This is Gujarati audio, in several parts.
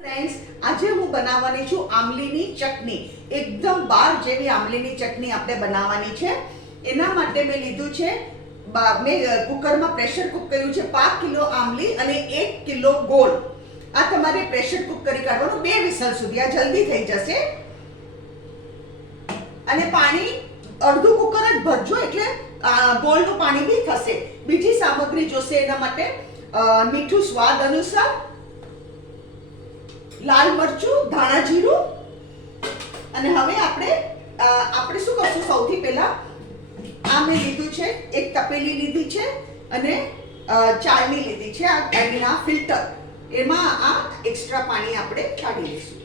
ફ્રેન્ડ્સ, આજે હું બનાવવાની છું આમલીની ચટણી. એકદમ બાર જેવી આમલીની ચટણી આપણે બનાવવાની છે. એના માટે મેં લીધું છે, મેં કુકરમાં પ્રેશર કુક કર્યું છે 5 કિલો આમલી અને 1 કિલો ગોળ. આ તમારે પ્રેશર કુક કરી કાઢવાનું 2 વિસલ સુધી. આ જલ્દી થઈ જશે. અને પાણી અડધું કુકર જ ભરજો, એટલે ગોળનું પાણી બી થશે. બીજી સામગ્રી જોશે એના માટે મીઠું સ્વાદ અનુસાર, લાલ મરચું, ધાણા જીરું. અને હવે આપણે શું કરશું, સૌથી પહેલા આ મેં લીધું છે, એક તપેલી લીધી છે અને ચાળણી લીધી છે. આ ફિલ્ટર, એમાં આ એક્સ્ટ્રા પાણી આપણે કાઢી લઈશું.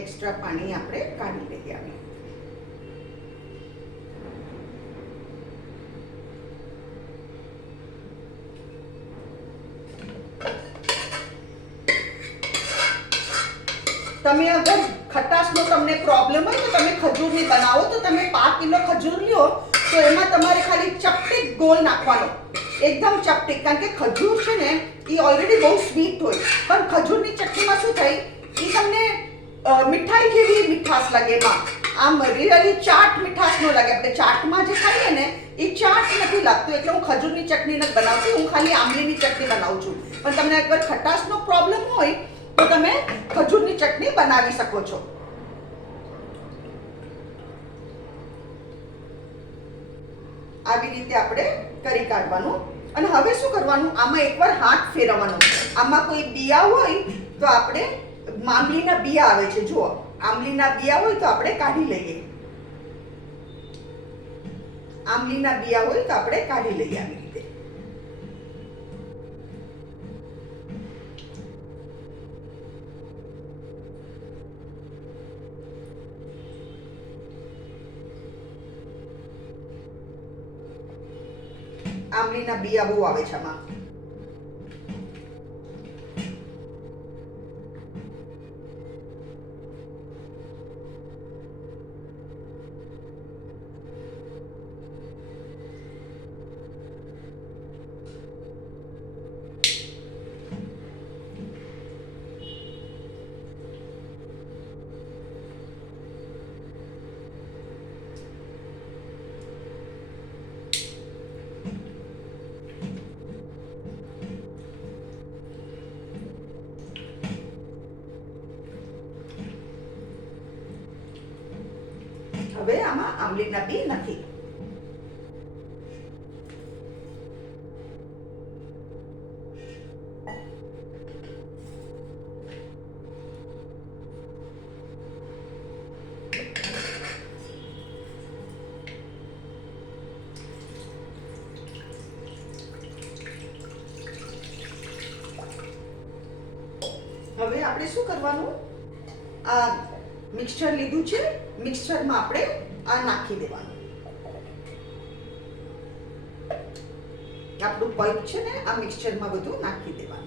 એક્સ્ટ્રા પાણી આપણે કાઢી લઈએ. આવી તમે અગર ખટાશનો તમને પ્રોબ્લેમ હોય તો તમે ખજૂરની બનાવો, તો તમે 5 કિલો ખજૂર લ્યો તો એમાં તમારે ખાલી ચપટીક ગોળ નાખવાનો, એકદમ ચપટીક. કારણ કે ખજૂર છે ને એ ઓલરેડી બહુ સ્વીટ હોય, પણ ખજૂરની ચટણીમાં શું થાય, એ તમને મીઠાઈ જેવી મીઠાશ લાગે. એમાં આમ રિયલી ચાટ મીઠાશ ન લાગે. આપણે ચાટમાં જે ખાઈએ ને એ ચાટ નથી લાગતું. એટલે હું ખજૂરની ચટણી નથી બનાવતી, હું ખાલી આમલીની ચટણી બનાવું છું. પણ તમને અગર ખટાશનો પ્રોબ્લેમ હોય તો તમે ખજૂરની ચટણી બનાવી શકો છો. આવી રીતે આપણે કરી કાઢવાનું. અને હવે શું કરવાનું, આમાં એકવાર હાથ ફેરવવાનો. આમાં કોઈ બિયા હોય તો આપણે, આંબલીના બિયા આવે છે, જુઓ, આંબલીના બિયા હોય તો આપણે કાઢી લઈએ. આંબલીના બિયા હોય તો આપણે કાઢી લઈએ આવી રીતે. આંબલીના બિયા બહુ આવે છે આમાં. હવે આમાં આંબલીના બી નથી. હવે આપણે શું કરવાનું, આ મિક્સચર લીધું છે, મિક્સચરમાં આપણે આ નાખી દેવાનું. આપણું પલ્પ છે ને, આ મિક્સચરમાં બધું નાખી દેવાનું.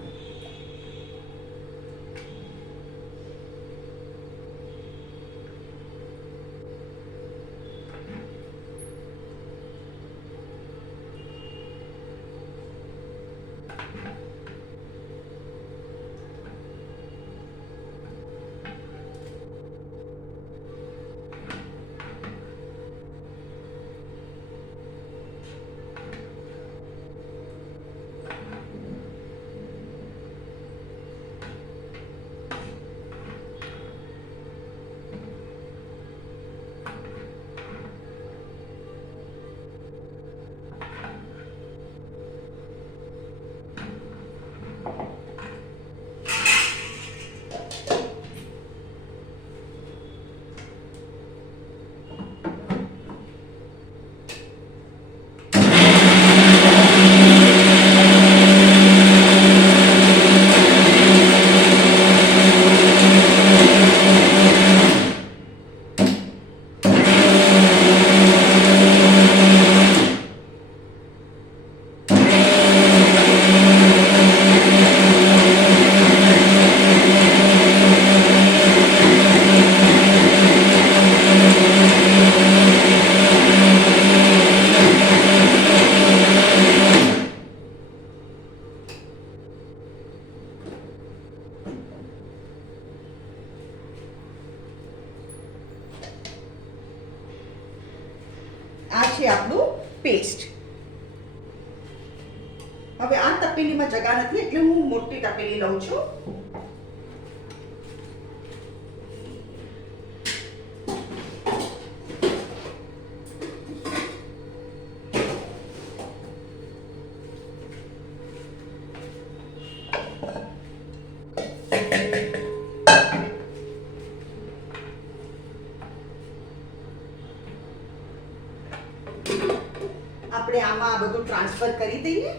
આ છે આપણું પેસ્ટ. હવે આ તપેલીમાં જગા નથી એટલે હું મોટી તપેલી લઉં છું. આપણે આમાં આ બધું ટ્રાન્સફર કરી દઈએ.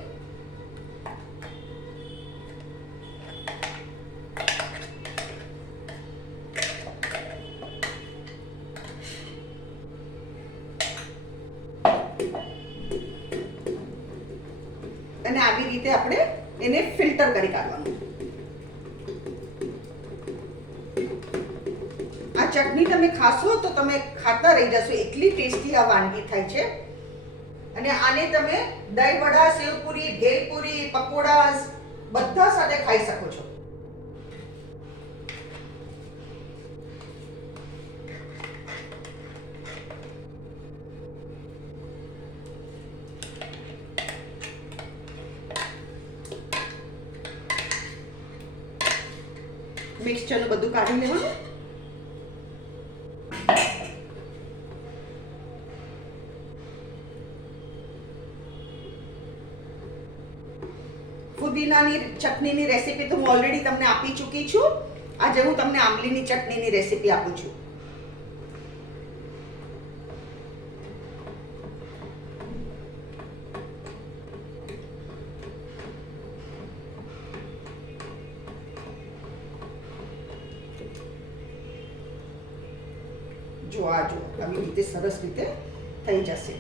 અને આવી રીતે આપણે એને ફિલ્ટર કરી કાઢવાનું. આ ચટણી તમે ખાશો તો તમે ખાતા રહી જશો, એટલી ટેસ્ટી આ વાનગી થાય છે. અને આને તમે દહીં વડા, સેવપુરી, ભેલપુરી, પકોડા બધા સાથે ખાઈ શકો છો. મિક્સચરનું બધું કાઢી લેવાનું. ફુદીનાની ચટણીની રેસીપી તો હું ઓલરેડી તમને આપી ચૂકી છું. આજે હું તમને આંબલીની ચટણીની રેસીપી આપું છું. જો આવી રીતે સરસ રીતે થઈ જશે.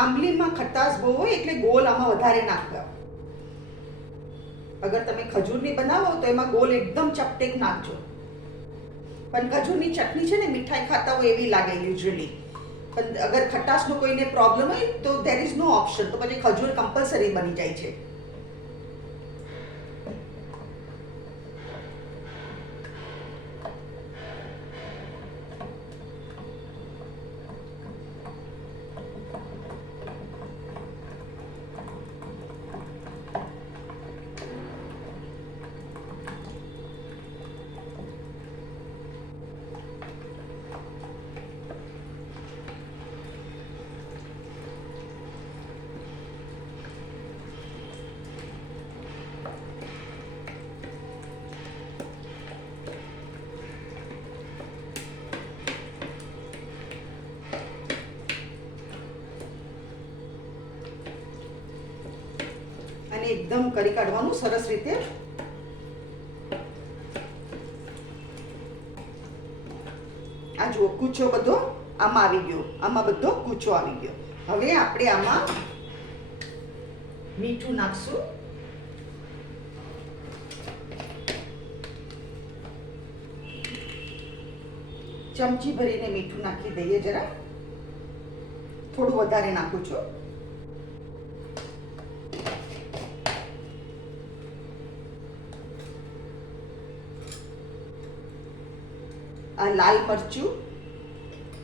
આંબલીમાં ખટાશ બહુ હોય એટલે ગોળ આમાં વધારે નાખવા. અગર તમે ખજૂરની બનાવો તો એમાં ગોળ એકદમ ચપટેક નાખજો. પણ ખજૂરની ચટણી છે ને મીઠાઈ ખાતા હોય એવી લાગે યુઝ્યુઅલી. પણ અગર ખટાશનો કોઈને પ્રોબ્લેમ હોય તો ધેર ઇઝ નો ઓપ્શન, તો પછી ખજૂર કમ્પલસરી બની જાય છે. અને એકદમ કરી કાઢવાનું સરસ રીતે. આ જુઓ કૂચો બધો આમાં આવી ગયો, આમાં બધો કૂચો આવી ગયો. હવે આપણે આમાં મીઠું નાખશું. ચમચી ભરીને મીઠું નાખી દઈએ. જરા થોડું વધારે નાખું છું. આ લાલ મરચું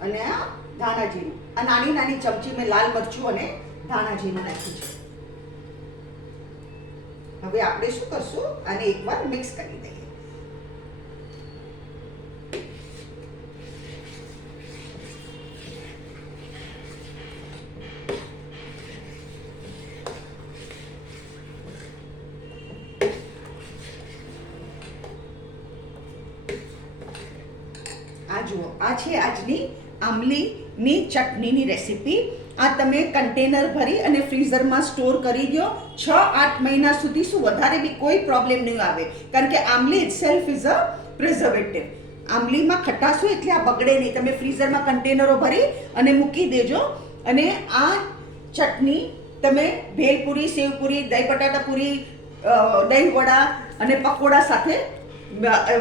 અને આ ધાણા જીરું, આ નાની નાની ચમચી મેં લાલ મરચું અને ધાણા જીરું નાખ્યું છે. હવે આપણે શું કરશું, આને એકવાર મિક્સ કરી દઈએ. આ જુઓ, આ છે આજની આમલીની ચટણીની રેસીપી. આ તમે કન્ટેનર ભરી અને ફ્રીઝરમાં સ્ટોર કરી દો. 6-8 મહિના સુધી શું વધારે બી કોઈ પ્રોબ્લેમ નહીં આવે, કારણ કે આમલી ઇટસેલ્ફ ઇઝ અ પ્રિઝર્વેટિવ. આમલીમાં ખટાશ હોય એટલે આ બગડે નહીં. તમે ફ્રીઝરમાં કન્ટેનરો ભરી અને મૂકી દેજો. અને આ ચટણી તમે ભેલપુરી, સેવપુરી, દહીં બટાટા પૂરી, દહીં વડા અને પકોડા સાથે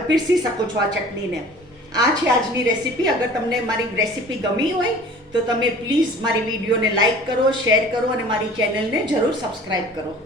પીરસી શકો છો આ ચટણીને. આ છે આજની રેસીપી. અગર તમને મારી રેસીપી ગમી હોય તો તમે પ્લીઝ મારી વિડીયોને લાઈક કરો, શેર કરો અને મારી ચેનલને જરૂર સબસ્ક્રાઈબ કરો.